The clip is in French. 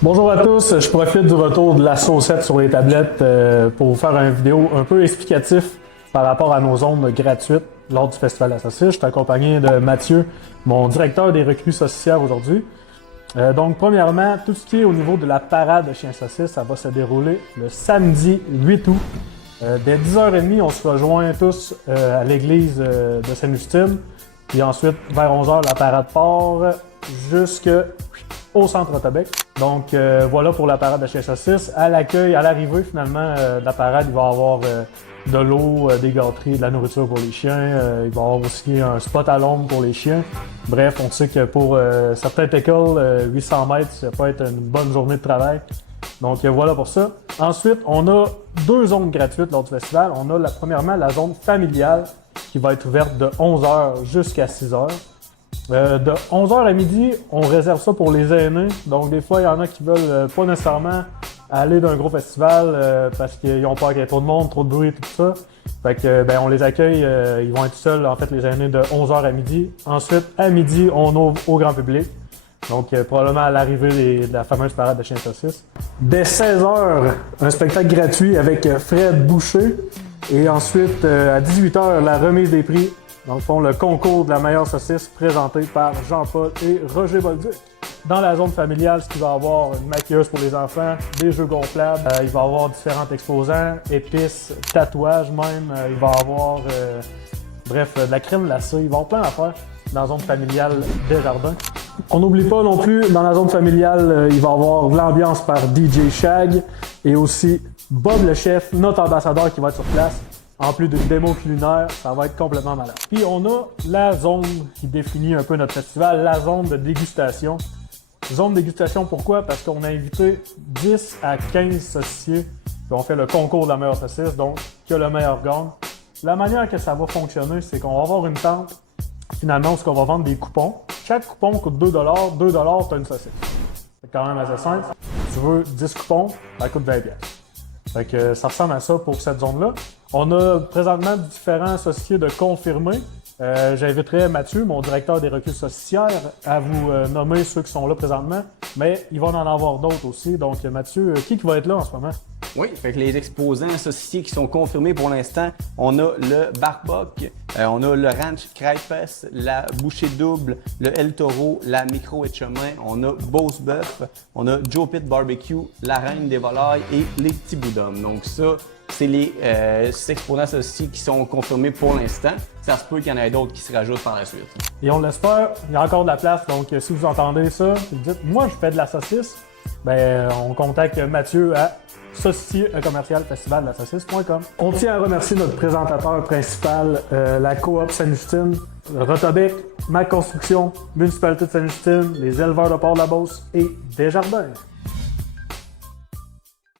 Bonjour à tous, je profite du retour de la saucette sur les tablettes pour vous faire une vidéo un peu explicatif par rapport à nos zones gratuites lors du Festival de la saucisse. Je suis accompagné de Mathieu, mon directeur des recrues saucissières aujourd'hui. Donc premièrement, tout ce qui est au niveau de la parade de chiens saucisses, ça va se dérouler le samedi 8 août. Dès 10h30, on se rejoint tous à l'église de Sainte-Justine. Puis ensuite, vers 11h, la parade part jusqu'au centre Autobec. Donc voilà pour la parade de chiens saucisses. À l'accueil, à l'arrivée finalement de la parade, il va y avoir de l'eau, des gâteries, de la nourriture pour les chiens. Il va y avoir aussi un spot à l'ombre pour les chiens. Bref, on sait que pour certains tackles, 800 mètres, ça peut être une bonne journée de travail. Donc voilà pour ça. Ensuite, on a deux zones gratuites lors du festival. On a premièrement la zone familiale qui va être ouverte de 11h jusqu'à 6h. De 11h à midi, on réserve ça pour les aînés. Donc des fois, il y en a qui veulent pas nécessairement aller d'un gros festival parce qu'ils ont peur qu'il y ait trop de monde, trop de bruit, tout ça. Fait que on les accueille, ils vont être seuls, en fait, les aînés de 11h à midi. Ensuite, à midi, on ouvre au grand public. Donc, probablement à l'arrivée de la fameuse parade de chiens saucisses. Dès 16h, un spectacle gratuit avec Fred Boucher. Et ensuite, à 18h, la remise des prix. Dans le fond, le concours de la meilleure saucisse présenté par Jean-Paul et Roger Bolduc. Dans la zone familiale, ce qu'il va y avoir une maquilleuse pour les enfants, des jeux gonflables, il va y avoir différents exposants, épices, tatouages même, il va y avoir bref, de la crème glacée, il va y avoir plein d'affaires dans la zone familiale des jardins. On n'oublie pas non plus, dans la zone familiale, il va y avoir de l'ambiance par DJ Shag et aussi Bob le chef, notre ambassadeur qui va être sur place. En plus d'une démo culinaire, ça va être complètement malade. Puis on a la zone qui définit un peu notre festival, la zone de dégustation. Zone de dégustation, pourquoi? Parce qu'on a invité 10 à 15 saucissiers, puis on fait le concours de la meilleure saucisse, donc qui a le meilleur gagne. La manière que ça va fonctionner, c'est qu'on va avoir une tente, finalement, où on va vendre des coupons. Chaque coupon coûte 2 $, 2 $, tu as une saucisse. C'est quand même assez simple. Si tu veux 10 coupons, ça coûte 20$. Fait que ça ressemble à ça pour cette zone-là. On a présentement différents saucissiers de confirmés. J'inviterai Mathieu, mon directeur des recrues saucissières, à vous nommer ceux qui sont là présentement, mais il va en avoir d'autres aussi. Donc Mathieu, qui va être là en ce moment? Oui, fait que les exposants saucissiers qui sont confirmés pour l'instant, on a le Barbuck, on a le Ranch Crayfest, la Bouchée Double, le El Toro, la Micro et Chemin, on a Beauce Bœuf, on a Joe Pitt Barbecue, la Reine des Volailles et les Petits Bouts d'Hommes. Donc ça, c'est les exposants saucissiers qui sont confirmés pour l'instant. Ça se peut qu'il y en ait d'autres qui se rajoutent par la suite. Et on l'espère, il y a encore de la place, donc si vous entendez ça, vous dites « Moi, je fais de la saucisse », on contacte Mathieu à saucissier-festival-de-la-saucisse.com. On tient à remercier notre présentateur principal, la coop Sainte-Justine, Rotobec, Mac Construction, Municipalité de Sainte-Justine, les éleveurs de Port-de-la-Beauce et Desjardins.